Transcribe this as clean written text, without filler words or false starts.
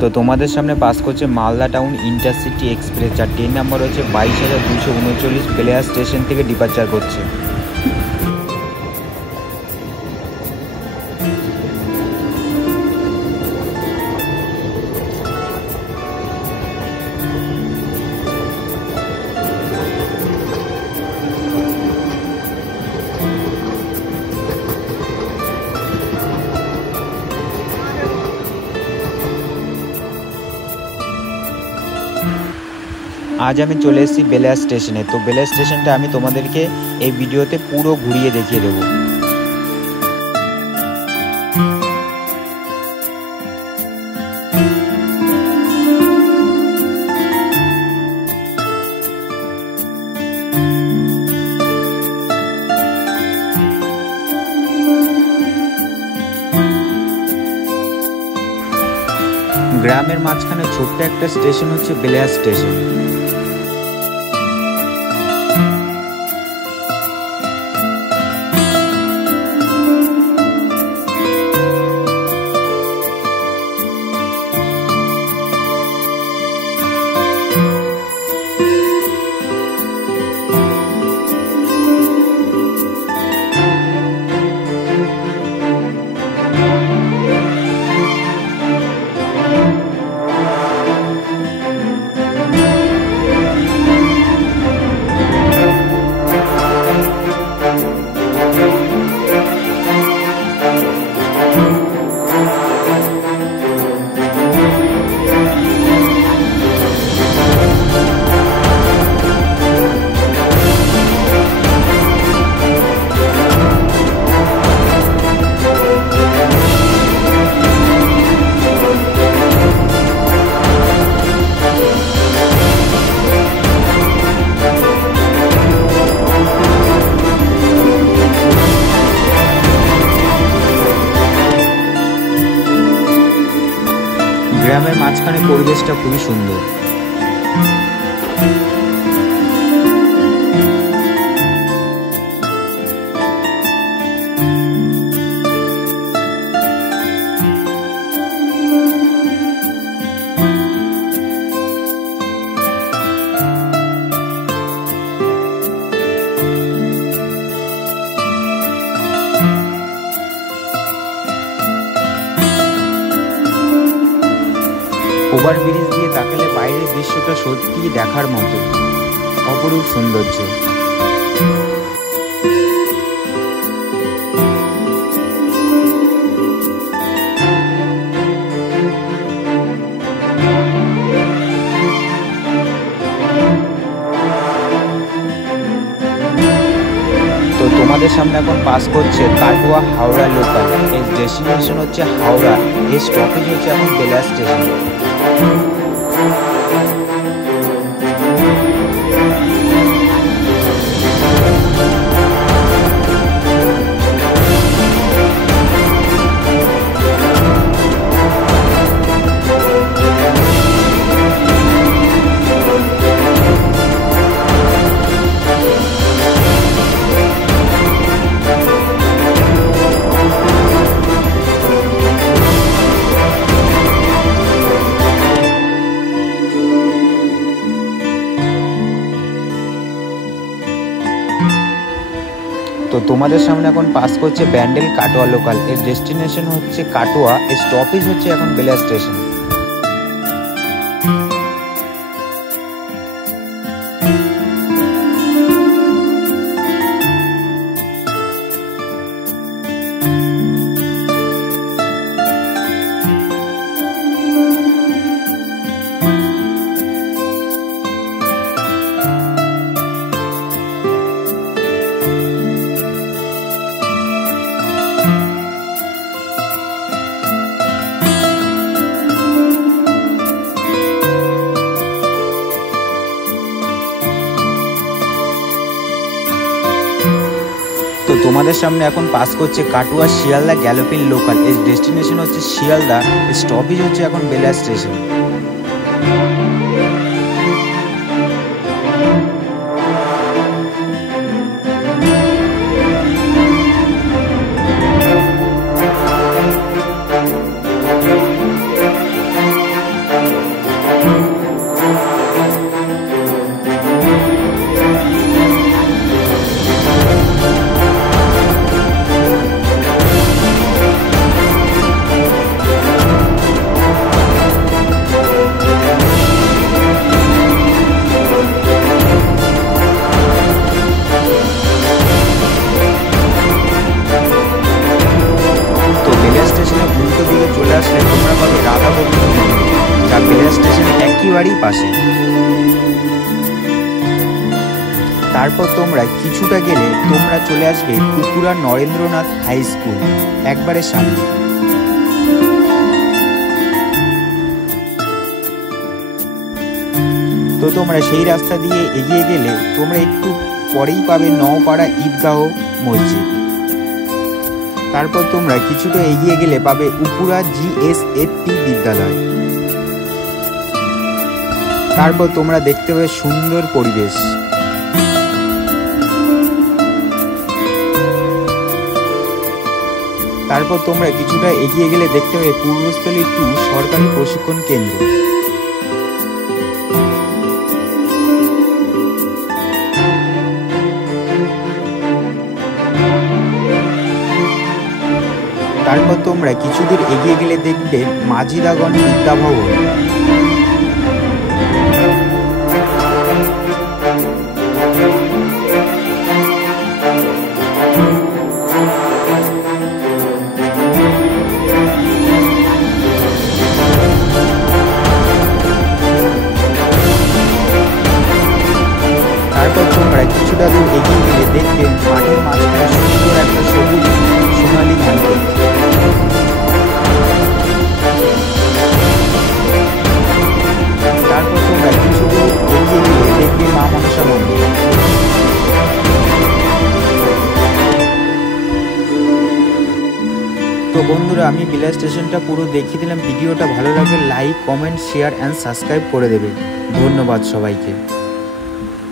তো তোমাদের সামনে পাস করছে মালদা টাউন ইন্টারসিটি এক্সপ্রেস, যার ট্রেন নাম্বার হচ্ছে 22,239, প্লেয়ার স্টেশন থেকে ডিপার্চার করছে। আজ আমি চলে এসেছি বেলেয়া স্টেশনে। তো বেলেয়া স্টেশনটা আমি তোমাদেরকে এই ভিডিওতে পুরো ঘুরিয়ে দেখিয়ে দেবো। গ্রামের মাঝখানে ছোট্ট একটা স্টেশন হচ্ছে বেলেয়া স্টেশন। গ্রামের মাঝখানে পরিবেশটা খুবই সুন্দর। ওভারব্রিজ দিয়ে তাকালে বাইরের দৃশ্যটা সত্যিই দেখার মতো, অপরূপ সৌন্দর্য। তো তোমাদের সামনে এখন পাস করছে কাটোয়া হাওড়া লোকাল। এর ডেস্টিনেশন হচ্ছে হাওড়া, এর স্টপেজ হচ্ছে এখন বেলেয়া স্টেশন। তো তোমাদের সামনে এখন পাস করছে ব্যান্ডেল কাটোয়া লোকাল। এর ডেস্টিনেশন হচ্ছে কাটোয়া, এর স্টপেজ হচ্ছে এখন বেলেয়া স্টেশন। তো তোমাদের সামনে এখন পাস করছে কাটোয়া শিয়ালদা গ্যালোপিন লোকাল। এর ডেস্টিনেশন হচ্ছে শিয়ালদা, স্টপেজ হচ্ছে এখন বেলেয়া স্টেশন। একেবারেই পাশে। তারপর তোমরা কিছুটা গেলে তোমরা চলে আসবে পুকুরা নরেন্দ্রনাথ হাই স্কুল, একবারে সামনে। তো তোমরা সেই রাস্তা দিয়ে এগিয়ে গেলে তোমরা একটু পরেই পাবে নওপাড়া ঈদগাহ মসজিদ। তারপর তোমরা কিছুটা এগিয়ে গেলে পাবে উপুরা GSFP বিদ্যালয়। তারপর তোমরা দেখতে পাবে সুন্দর পরিবেশ। তারপর তোমরা কিছুটা এগিয়ে গেলে দেখতে পাবে পূর্বস্থলী 2 সরকারি প্রশিক্ষণ কেন্দ্র। তারপর তোমরা কিছুদূর এগিয়ে গেলে দেখবে মাজিদাগণ বিদ্যাভবন। তারপর তোমরা কিছুটা দূর এগিয়ে গেলে দেখবে মাঠের মাঝখানে সুন্দর একটা সবুজ সোনালী ধান ক্ষেত। তারপর তোমরা কিছু দূর এগিয়ে গেলে দেখবে মা মনসা মন্দির। তো বন্ধুরা, আমি বেলা স্টেশনটা পুরো দেখিয়ে দিলাম। ভিডিওটা ভালো লাগলে like, comment, share and subscribe করে দেবে। ধন্যবাদ সবাইকে।